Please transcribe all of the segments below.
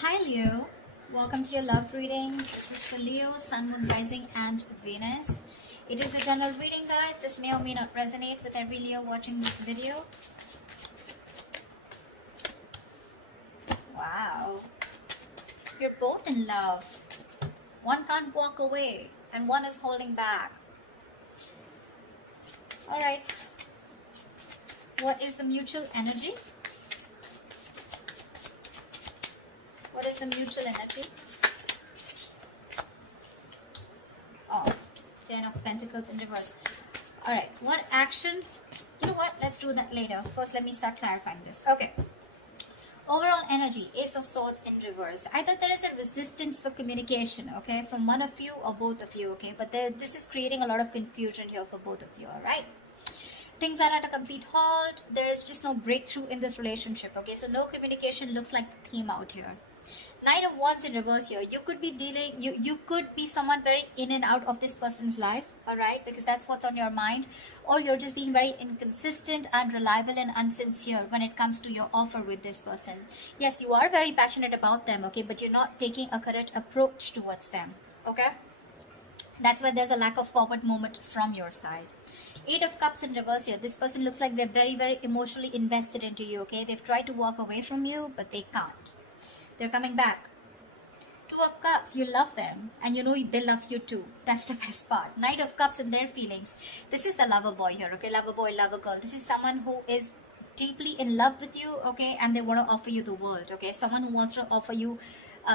Hi Leo, welcome to your love reading. This is for Leo, Sun, Moon, Rising and Venus. It is a general reading, guys. This may or may not resonate with every Leo watching this video. Wow, you're both in love. One can't walk away and one is holding back. Alright, what is the mutual energy? What is the mutual energy? Oh, 10 of Pentacles in reverse. Alright, what action? You know what? Let's do that later. First, let me start clarifying this. Okay. Overall energy, Ace of Swords in reverse. Either there is a resistance for communication, okay, from one of you or both of you, okay, but this is creating a lot of confusion here for both of you, alright? Things are at a complete halt. There is just no breakthrough in this relationship, okay, so no communication looks like the theme out here. Knight of Wands in reverse here. You could be dealing, you could be someone very in and out of this person's life, alright, because that's what's on your mind, or you're just being very inconsistent, unreliable and unsincere when it comes to your offer with this person. Yes, you are very passionate about them, okay, but you're not taking a correct approach towards them, okay? That's why there's a lack of forward movement from your side. 8 of Cups in reverse here. This person looks like they're very, very emotionally invested into you, okay? They've tried to walk away from you, but they can't. They're coming back. 2 of Cups, you love them and you know they love you too. That's the best part. Knight of Cups and their feelings. This is the lover boy here, okay? Lover boy, lover girl. This is someone who is deeply in love with you, okay? And they want to offer you the world, okay? Someone who wants to offer you,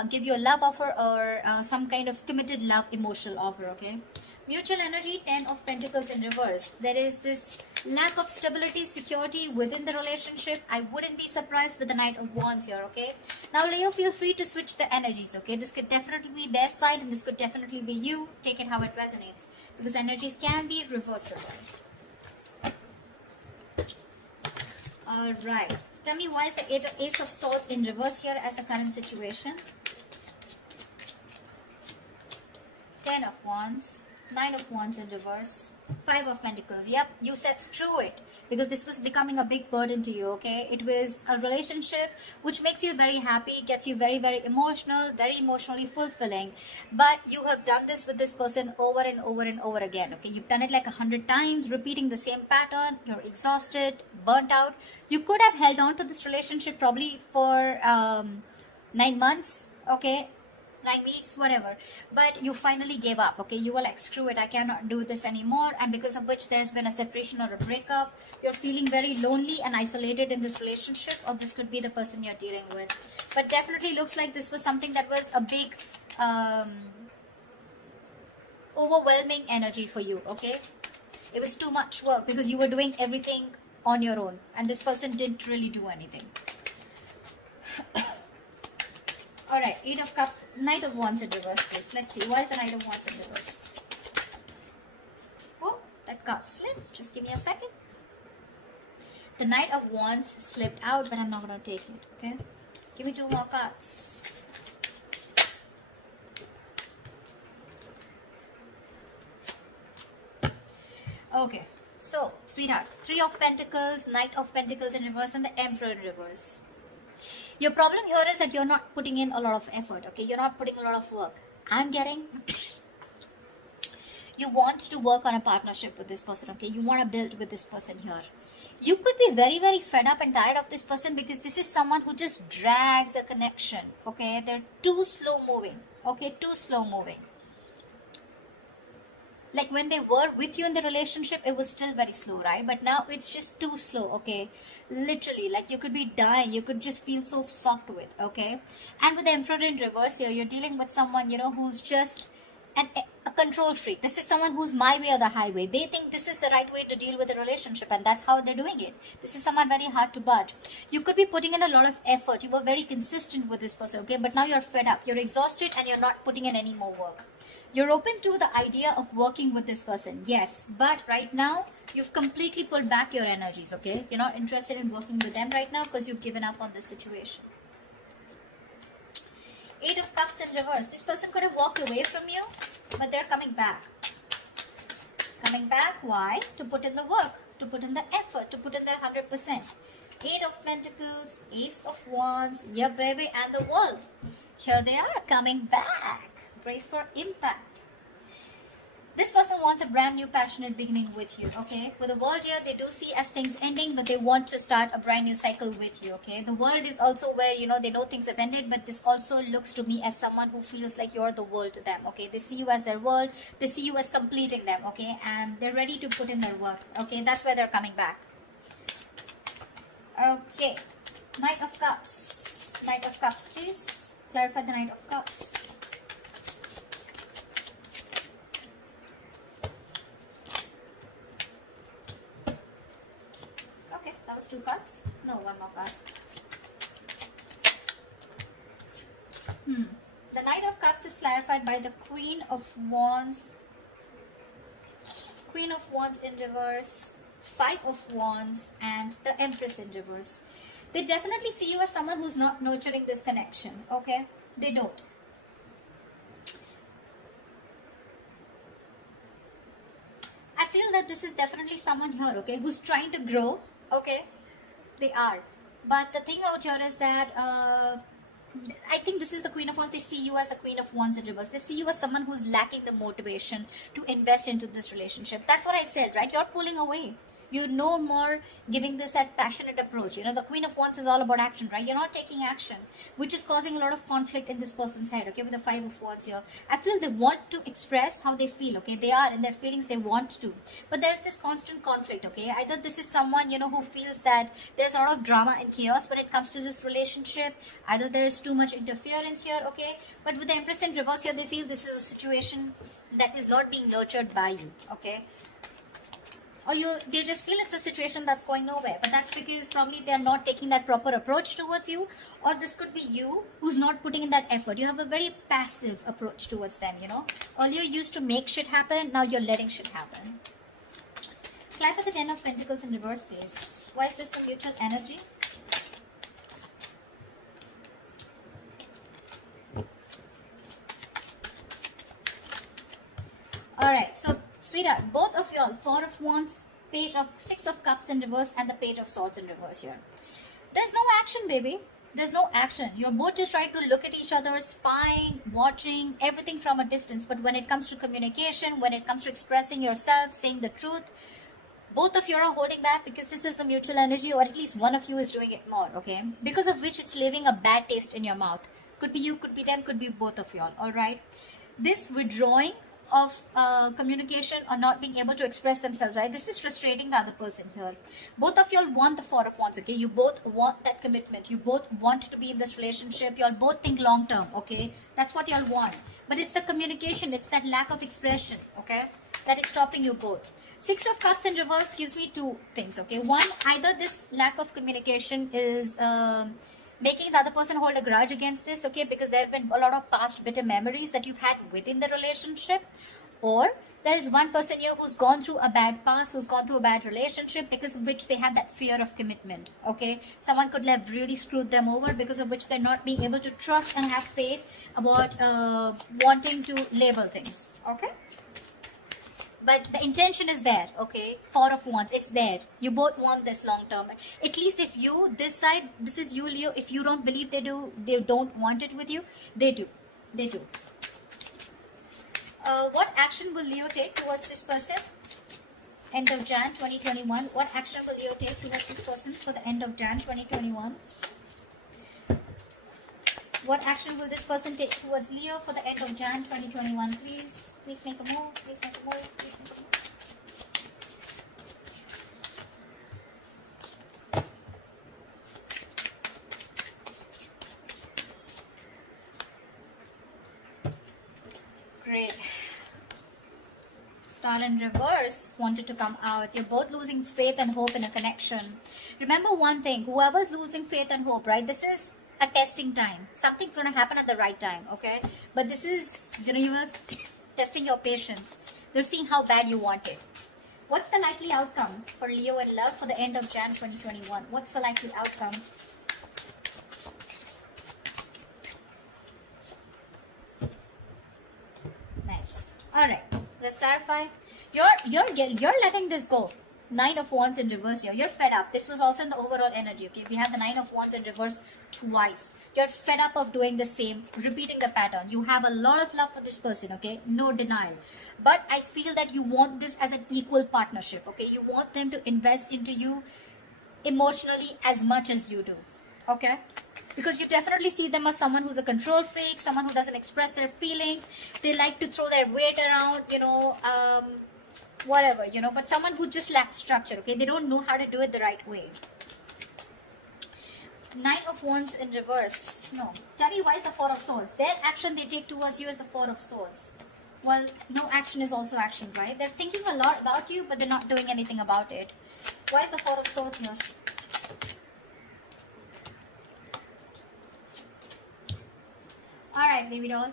give you a love offer or some kind of committed love emotional offer, okay? Mutual energy, 10 of Pentacles in reverse. There is this lack of stability, security within the relationship. I wouldn't be surprised with the Knight of Wands here, okay? Now, Leo, feel free to switch the energies, okay? This could definitely be their side and this could definitely be you. Take it how it resonates because energies can be reversible. Alright. Tell me, why is the Ace of Swords in reverse here as the current situation? 10 of Wands. 9 of Wands in reverse. 5 of Pentacles. Yep, you said screw it because this was becoming a big burden to you, okay? It was a relationship which makes you very happy, gets you very, very emotional, very emotionally fulfilling. But you have done this with this person over and over and over again, okay? You've done it like 100 times, repeating the same pattern. You're exhausted, burnt out. You could have held on to this relationship probably for 9 months, okay? 9 weeks, whatever, but you finally gave up, okay? You were like, screw it, I cannot do this anymore, and because of which there's been a separation or a breakup. You're feeling very lonely and isolated in this relationship, or this could be the person you're dealing with. But definitely looks like this was something that was a big overwhelming energy for you, okay? It was too much work because you were doing everything on your own and this person didn't really do anything. Alright, 8 of Cups, Knight of Wands in reverse, please. Let's see, why is the Knight of Wands in reverse? Oh, that card slipped. Just give me a second. The Knight of Wands slipped out, but I'm not going to take it, okay? Give me 2 more cards. Okay, so, sweetheart, 3 of Pentacles, Knight of Pentacles in reverse, and the Emperor in reverse. Your problem here is that you're not putting in a lot of effort, okay? You're not putting a lot of work. I'm getting you want to work on a partnership with this person, okay? You want to build with this person here. You could be very, very fed up and tired of this person because this is someone who just drags a connection, okay? They're too slow moving, okay? Too slow moving. Like when they were with you in the relationship, it was still very slow, right? But now it's just too slow, okay? Literally, like you could be dying. You could just feel so fucked with, okay? And with the Emperor in reverse here, you're dealing with someone, you know, who's just a control freak. This is someone who's my way or the highway. They think this is the right way to deal with a relationship and that's how they're doing it. This is someone very hard to budge. You could be putting in a lot of effort. You were very consistent with this person, okay? But now you're fed up. You're exhausted and you're not putting in any more work. You're open to the idea of working with this person, yes. But right now, you've completely pulled back your energies, okay? You're not interested in working with them right now because you've given up on this situation. 8 of Cups in reverse. This person could have walked away from you, but they're coming back. Coming back, why? To put in the work, to put in the effort, to put in their 100%. 8 of Pentacles, Ace of Wands, yeah baby, and the World. Here they are coming back. Brace for impact. This person wants a brand new passionate beginning with you, okay? With the world here, they do see as things ending, but they want to start a brand new cycle with you, okay? The world is also where, you know, they know things have ended, but this also looks to me as someone who feels like you're the world to them, okay? They see you as their world, they see you as completing them, okay? And they're ready to put in their work, okay? That's where they're coming back. Okay, Knight of Cups. Knight of Cups, please. Clarify the Knight of Cups. Two cards? No, one more card. The Knight of Cups is clarified by the Queen of Wands. Queen of Wands in reverse, Five of Wands, and the Empress in reverse. They definitely see you as someone who's not nurturing this connection, okay? They don't. I feel that this is definitely someone here, okay, who's trying to grow, okay? They are. But the thing out here is that I think this is the Queen of Wands. They see you as the Queen of Wands in reverse. They see you as someone who's lacking the motivation to invest into this relationship. That's what I said, right? You're pulling away. You're no more giving this that passionate approach. You know, the Queen of Wands is all about action, right? You're not taking action, which is causing a lot of conflict in this person's head, okay, with the Five of Wands here. I feel they want to express how they feel, okay? They are in their feelings, they want to. But there's this constant conflict, okay? Either this is someone, you know, who feels that there's a lot of drama and chaos when it comes to this relationship. Either there's too much interference here, okay? But with the Empress in reverse here, they feel this is a situation that is not being nurtured by you, okay? Or they just feel it's a situation that's going nowhere, but that's because probably they're not taking that proper approach towards you, or this could be you who's not putting in that effort. You have a very passive approach towards them, you know. Earlier you used to make shit happen, now you're letting shit happen. Clarify the Ten of Pentacles in reverse, please. Why is this a mutual energy? Alright, so sweetheart, both of y'all, Four of Wands, Six of Cups in reverse, and the Page of Swords in reverse here. There's no action, baby. There's no action. You're both just trying to look at each other, spying, watching, everything from a distance. But when it comes to communication, when it comes to expressing yourself, saying the truth, both of you are holding back because this is the mutual energy, or at least one of you is doing it more, okay? Because of which it's leaving a bad taste in your mouth. Could be you, could be them, could be both of y'all, alright? This withdrawing of communication or not being able to express themselves, right? This is frustrating the other person here. Both of y'all want the Four of Wands, okay? You both want that commitment. You both want to be in this relationship. Y'all both think long term, okay? That's what y'all want. But it's the communication, it's that lack of expression, okay? That is stopping you both. Six of Cups in reverse gives me two things, okay? One, either this lack of communication is making the other person hold a grudge against this, okay, because there have been a lot of past bitter memories that you've had within the relationship, or there is one person here who's gone through a bad past, who's gone through a bad relationship, because of which they had that fear of commitment, okay? Someone could have really screwed them over, because of which they're not being able to trust and have faith about wanting to label things, okay? But the intention is there, okay? Four of Wands, it's there. You both want this long term. At least if you, this side, this is you, Leo. If you don't believe they don't want it with you, they do. They do. What action will Leo take towards this person? End of Jan 2021. What action will Leo take towards this person for the end of Jan 2021? What action will this person take towards Leo for the end of Jan 2021? Please, please make a move. Please make a move. Please make a move. Great. Star in reverse wanted to come out. You're both losing faith and hope in a connection. Remember one thing, whoever's losing faith and hope, right? This is a testing time. Something's going to happen at the right time, okay? But this is the universe testing your patience. They're seeing how bad you want it. What's the likely outcome for Leo in love for the end of Jan 2021? What's the likely outcome? Nice. All right. Let's clarify. You're letting this go. Nine of Wands in reverse here. You're fed up. This was also in the overall energy, okay? We have the Nine of Wands in reverse twice. You're fed up of doing the same, repeating the pattern. You have a lot of love for this person, okay? No denial. But I feel that you want this as an equal partnership, okay? You want them to invest into you emotionally as much as you do, okay? Because you definitely see them as someone who's a control freak, someone who doesn't express their feelings. They like to throw their weight around, whatever, but someone who just lacks structure, okay? They don't know how to do it the right way. Knight of Wands in reverse. No. Tell me, why is the Four of Swords? Their action they take towards you is the Four of Swords. Well, no action is also action, right? They're thinking a lot about you, but they're not doing anything about it. Why is the Four of Swords here? Alright, baby doll.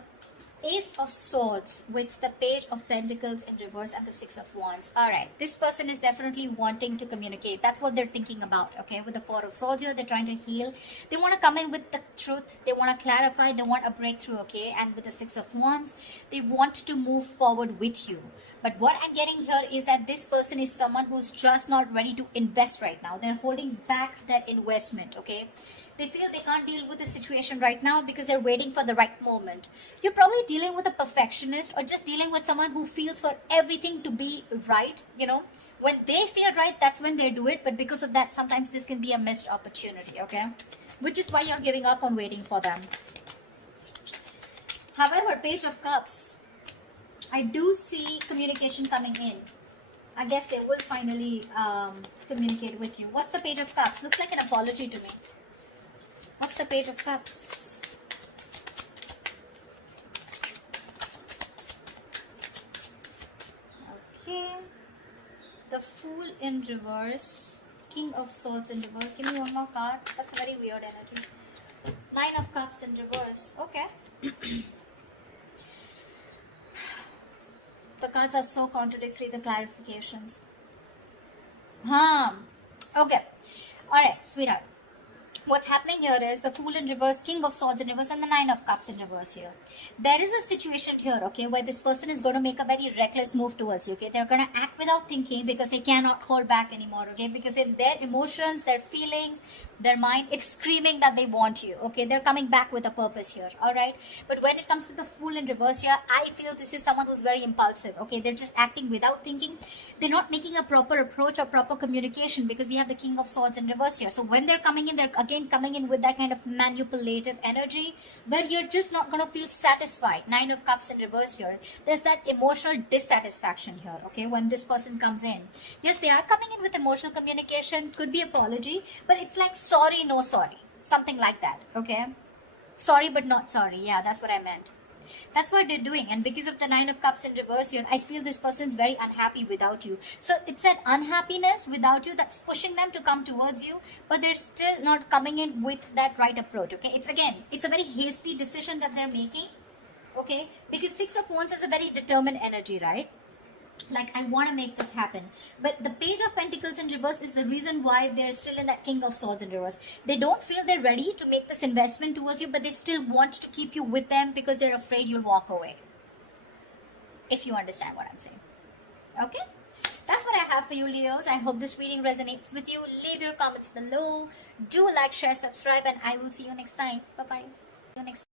Ace of Swords with the Page of Pentacles in reverse and the Six of Wands. Alright, this person is definitely wanting to communicate. That's what they're thinking about, okay? With the Four of Swords here, they're trying to heal. They want to come in with the truth. They want to clarify. They want a breakthrough, okay? And with the Six of Wands, they want to move forward with you. But what I'm getting here is that this person is someone who's just not ready to invest right now. They're holding back that investment, okay? They feel they can't deal with the situation right now because they're waiting for the right moment. You're probably dealing with a perfectionist or just dealing with someone who feels for everything to be right, When they feel right, that's when they do it. But because of that, sometimes this can be a missed opportunity, okay? Which is why you're giving up on waiting for them. However, Page of Cups, I do see communication coming in. I guess they will finally communicate with you. What's the Page of Cups? Looks like an apology to me. What's the Page of Cups? Okay. The Fool in reverse. King of Swords in reverse. Give me one more card. That's a very weird energy. Nine of Cups in reverse. Okay. The cards are so contradictory, the clarifications. Okay. Alright, sweetheart. What's happening here is the Fool in reverse, King of Swords in reverse, and the Nine of Cups in reverse here. There is a situation here, okay, where this person is going to make a very reckless move towards you, okay. They're going to act without thinking because they cannot hold back anymore, okay. Because in their emotions, their feelings, their mind, it's screaming that they want you, okay. They're coming back with a purpose here, all right. But when it comes to the Fool in reverse here, I feel this is someone who's very impulsive, okay. They're just acting without thinking. They're not making a proper approach or proper communication because we have the King of Swords in reverse here. So when they're coming in, they're again coming in with that kind of manipulative energy where you're just not going to feel satisfied. Nine of Cups in reverse here. There's that emotional dissatisfaction here, okay, when this person comes in. Yes, they are coming in with emotional communication, could be apology, but it's like sorry, no sorry. Something like that, okay? Sorry, but not sorry. Yeah, that's what I meant. That's what they're doing. And because of the Nine of Cups in reverse here, I feel this person's very unhappy without you. So it's that unhappiness without you that's pushing them to come towards you, but they're still not coming in with that right approach, okay? It's a very hasty decision that they're making, okay? Because Six of Wands is a very determined energy, right? Like, I want to make this happen. But the Page of Pentacles in reverse is the reason why they're still in that King of Swords in reverse. They don't feel they're ready to make this investment towards you, but they still want to keep you with them because they're afraid you'll walk away. If you understand what I'm saying. Okay? That's what I have for you, Leos. I hope this reading resonates with you. Leave your comments below. Do like, share, subscribe, and I will see you next time. Bye-bye. See you next time.